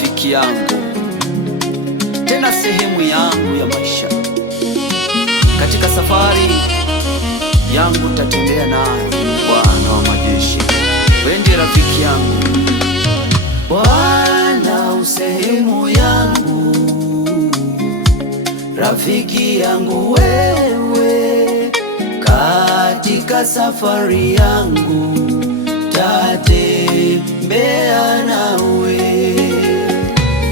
rafiki yangu, tena sehemu yangu ya maisha. Katika safari yangu nitatembea nayo, Bwana wa majeshi, wewe ndiye rafiki yangu. Bwana usehemu yangu, rafiki yangu wewe, katika safari yangu tatembea nawe.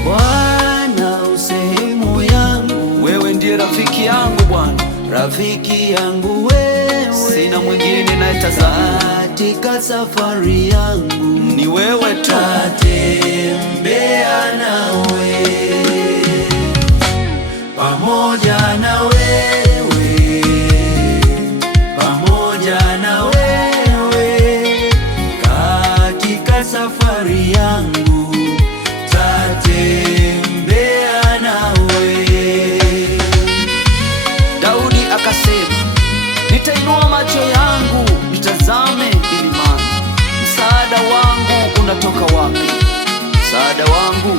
Bwana usehemu yangu, wewe ndiye rafiki yangu Bwana, rafiki yangu wewe, sina mwingine nayetazama. Katika safari yangu ni wewe tu, tatembea nawe, pamoja na wewe, pamoja na wewe, katika safari yangu tatembea nawe. Daudi akasema, nitainua macho yangu nitazame milimani, msaada wangu unatoka wapi? Msaada wangu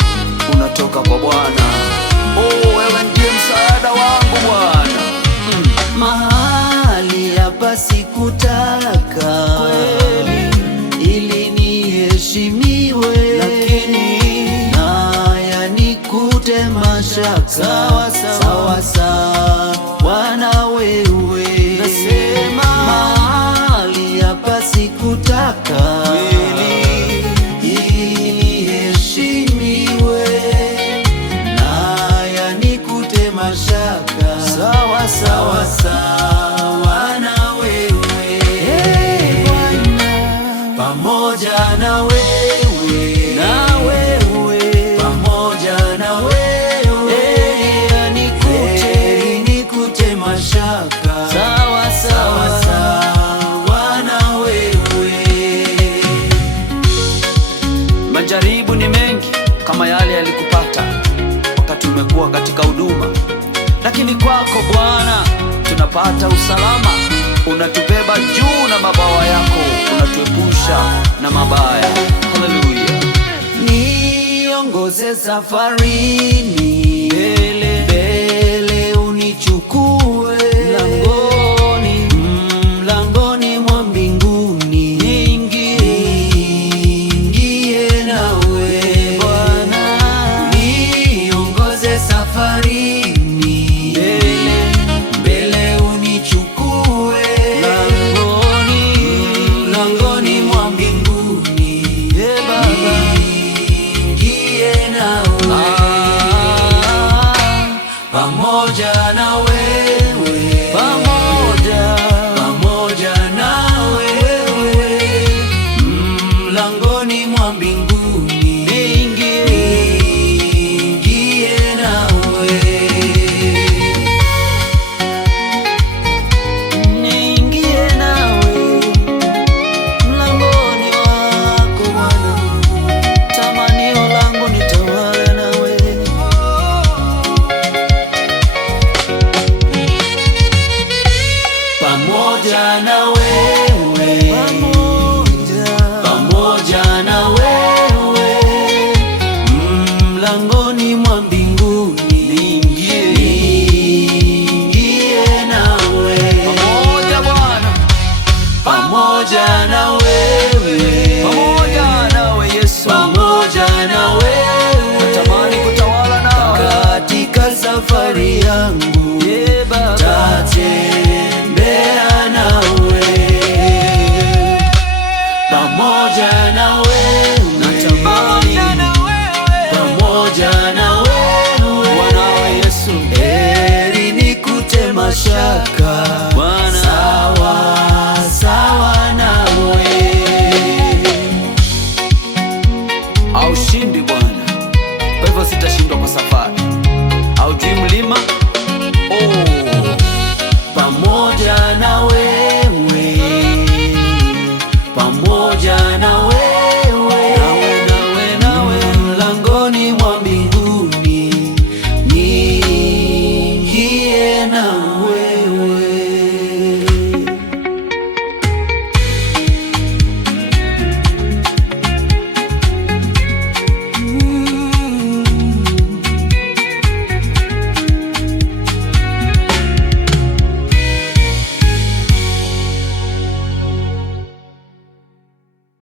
unatoka kwa Bwana. Oh, wewe ndiye msaada wangu Bwana. Mahali hapa sikutaka kweli ili niheshimiwe, lakini naya nikute mashaka. Sawa sawa sawa na wewe, nasema mahali hapa sikutaka kweli ili niheshimiwe, naya nikute mashaka. Sawa sawa sawa na wewe, hey, Bwana, pamoja na wewe, na wewe, pamoja na wewe, hey, nikute mashaka. Sawa sawa sawa na wewe. Majaribu ni mengi kama yale yalikupata wakati umekuwa katika huduma, lakini kwako Bwana tunapata usalama. Unatubeba juu na mabawa yako, unatuepusha na mabaya. Haleluya. Niongoze safarini, mbele mbele unichukue mlangoni, mlangoni mwa mbinguni, niingie nawe Bwana. Niongoze safarini, mbele mbele unichukue mlangoni, mlangoni mwa mbinguni, Baba, niingie nawe, pamoja na wewe, pamoja na wewe, mlangoni mwa mbinguni, niingie nawe, niingie nawe, mlangoni wako Bwana, tamanio langu nitawale nawe. Pamoja na wewe, pamoja na wewe, mlangoni mwa mbinguni, niingie nawe, pamoja Bwana, pamoja na wewe, pamoja nawe Yesu, pamoja na wewe, natamani kutawala nawe katika safari yangu, Baba, tatembea nawe, pamoja na wewe, natamani pamoja na wewe, Bwana Yesu, heri nikute mashaka Bwana, sawa sawa nawe. Aushindi Bwana, kwa hivyo sitashindwa kwa safari. Haujui mlima, oh, pamoja na wewe, pamoja na